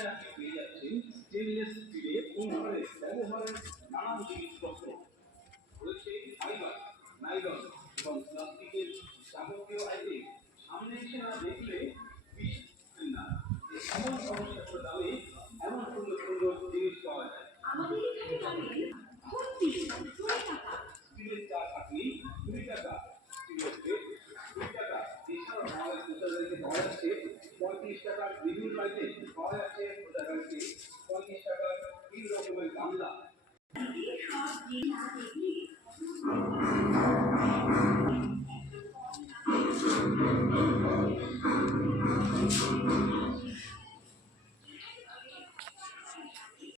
এখানে আপনি পেয়ে যাচ্ছেন স্টেনলেস স্টিলের ওভেনের ব্যবহারের নানান জিনিসপত্র রয়েছে ফাইবার, নাইলন এবং প্লাস্টিকের যাবতীয় আইটেম। সামনে এসে না দেখলে বিশ্বাস না এমন সমস্যার দামে এমন সুন্দর সুন্দর জিনিস পাওয়া যায়। আমাদের এখানে পাবেন ভর্তি 20 টাকা স্টিলের চা থাকলেই 20 টাকা, স্টিলের প্লেট 20 টাকা। এছাড়াও আমাদের কোথাও পাওয়া যাচ্ছে 35 টাকার বিভিন্ন আইটেম পাওয়া যাচ্ছে, কোথাও 35 টাকার 3 রকমের গামলা। সব দিন না দেখলে